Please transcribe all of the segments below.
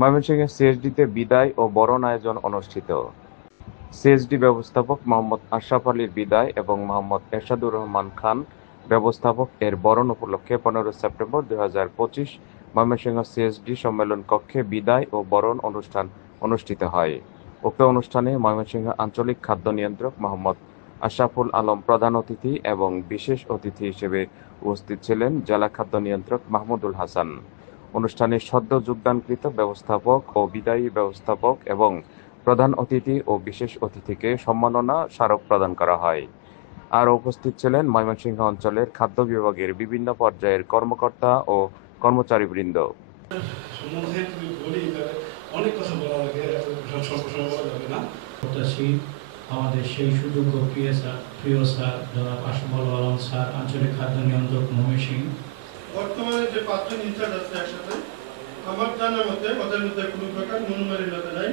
ময়মনসিংহের সিএসডিতে বিদায় ও বরণ আয়োজন অনুষ্ঠিত। সিএসডি ব্যবস্থাপক মোহাম্মদ আশরাফ আলীর বিদায় এবং মোহাম্মদ এরশাদুর রহমান খান ব্যবস্থাপক এর বরণ উপলক্ষে 15 সেপ্টেম্বর 2025 ময়মনসিংহ সিএসডি সম্মেলন কক্ষে বিদায় ও বরণ অনুষ্ঠান অনুষ্ঠিত হয়। উক্ত অনুষ্ঠানে ময়মনসিংহ আঞ্চলিক খাদ্য নিয়ন্ত্রক মোহাম্মদ আশরাফুল আলম প্রধান অতিথি এবং বিশেষ অতিথি হিসেবে উপস্থিত ছিলেন জেলা খাদ্য নিয়ন্ত্রক মাহমুদুল হাসান। অনুষ্ঠানে সদ্য যোগদানকৃত ব্যবস্থাপক ও বিদায়ী ব্যবস্থাপক এবং প্রধান অতিথি ও বিশেষ অতিথিকে সম্মাননা স্মারক প্রদান করা হয়। আর উপস্থিত ছিলেন ময়মনসিংহ অঞ্চলের খাদ্য বিভাগের বিভিন্ন পর্যায়ের কর্মকর্তা ও কর্মচারীবৃন্দ। অনেক কথা বলা লাগে, সবসময় বলা যাবে না। আমাদের সেই সুযোগ্য প্রিয় স্যার জনাব আশরাফুল আলম স্যার, আঞ্চলিক খাদ্য নিয়ন্ত্রক ময়মনসিংহ। বর্তমানে যে পাঁচজন ইনচার্জ আছে একসাথে, আমার জানার মতে ওদের মধ্যে কোনো প্রকার মনোমালিন্যতা নাই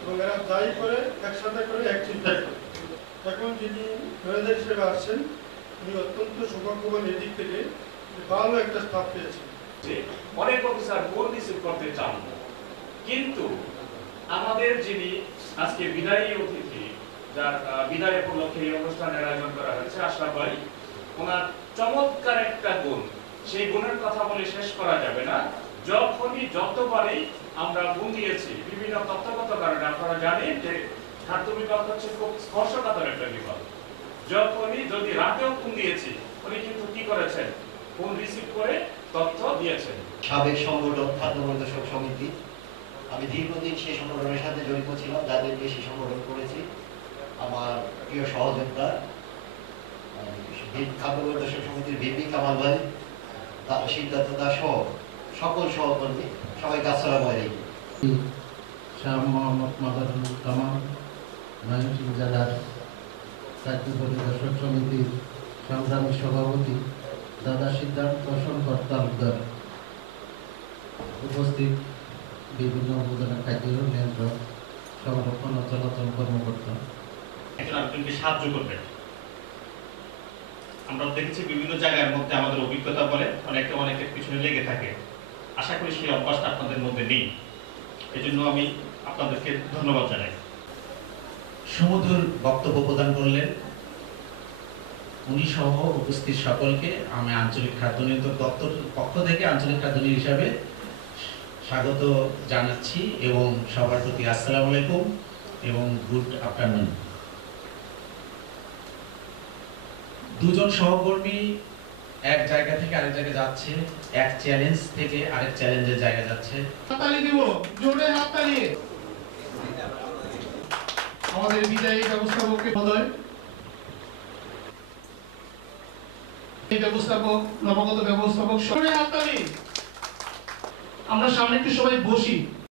এবং এরা যাই করে একসাথে করে এক চিন্তায় করে। এখন যিনি ম্যানেজার হিসেবে আসছেন, উনি অত্যন্ত সৌভাগ্যবান এদিক থেকে ভালো একটা স্টাফ পেয়েছেন। অনেক অফিসার ফোন রিসিভ করতে চান, কিন্তু আমাদের যিনি আজকে বিদায়ী অতিথি, যার বিদায় উপলক্ষে এই অনুষ্ঠানের আয়োজন করা হয়েছে, আশরাফ আলী, ওনার চমৎকার একটা গুণ, সেই গুণের কথা বলে শেষ করা যাবে না। যতবারই আমরা ফোন দিয়েছি বিভিন্ন তথ্যগত কারণে, আপনারা জানেন যে খাদ্য বিভাগ হচ্ছে খুব স্পর্শকাতর একটা বিভাগ। যদি রাতেও ফোন দিয়েছি, উনি কিন্তু কি করেছেন, ফোন রিসিভ করে তথ্য দিয়েছেন। সাবেক সংগঠক খাদ্য পরিদর্শক সমিতি, আমি দীর্ঘদিন সেই সংগঠনের সাথে জড়িত ছিলাম, যাদেরকে সেই সংগঠন করেছি। আমার প্রিয় সহযোদ্ধা খাদ্য পরিদর্শক সমিতির ভিপি কামাল ভাই, সিদ্ধার্থ দাস সহ সকল সহকর্মী, সবাইকে আসসালামু আলাইকুম। শাহ মোহাম্মদ মাদারুল কামাল, ময়মনসিংহ জেলার খাদ্য পরিদর্শক সমিতির সংগ্রামী সভাপতি, দাদা সিদ্ধার্থ শঙ্কর তালুকদার, উপস্থিত বিভিন্ন উপজেলা খাদ্য নিয়ন্ত্রক, সংরক্ষণ ও চলাচল কর্মকর্তা। একজন আরেকজনকে সাহায্য করবেন। আমরা দেখেছি বিভিন্ন জায়গার মধ্যে আমাদের অভিজ্ঞতা বলে অনেকের পিছনে লেগে থাকে। আশা করি সেই অভ্যাসটা আপনাদের মধ্যে নেই। এজন্য আমি আপনাদেরকে ধন্যবাদ জানাই। সুমধুর বক্তব্য প্রদান করলেন উনি সহ উপস্থিত সকলকে আমি আঞ্চলিক খাদ্য নিয়ন্ত্রক দপ্তর পক্ষ থেকে আঞ্চলিক খাদ্য হিসাবে স্বাগত জানাচ্ছি এবং সবার প্রতি আসসালামু আলাইকুম এবং গুড আফটারনুন। দুজন সহকর্মী এক জায়গা থেকে আরেক জায়গায় যাচ্ছে, এক চ্যালেঞ্জ থেকে আরেক চ্যালেঞ্জের জায়গায় যাচ্ছে। হাততালি দিব, জোরে হাততালি। আমাদের বিদায়ী ব্যবস্থাপককে বদয়, এই ব্যবস্থাপক, নবাগত ব্যবস্থাপক, জোরে হাততালি। আমরা সামনে একটু সবাই বসি।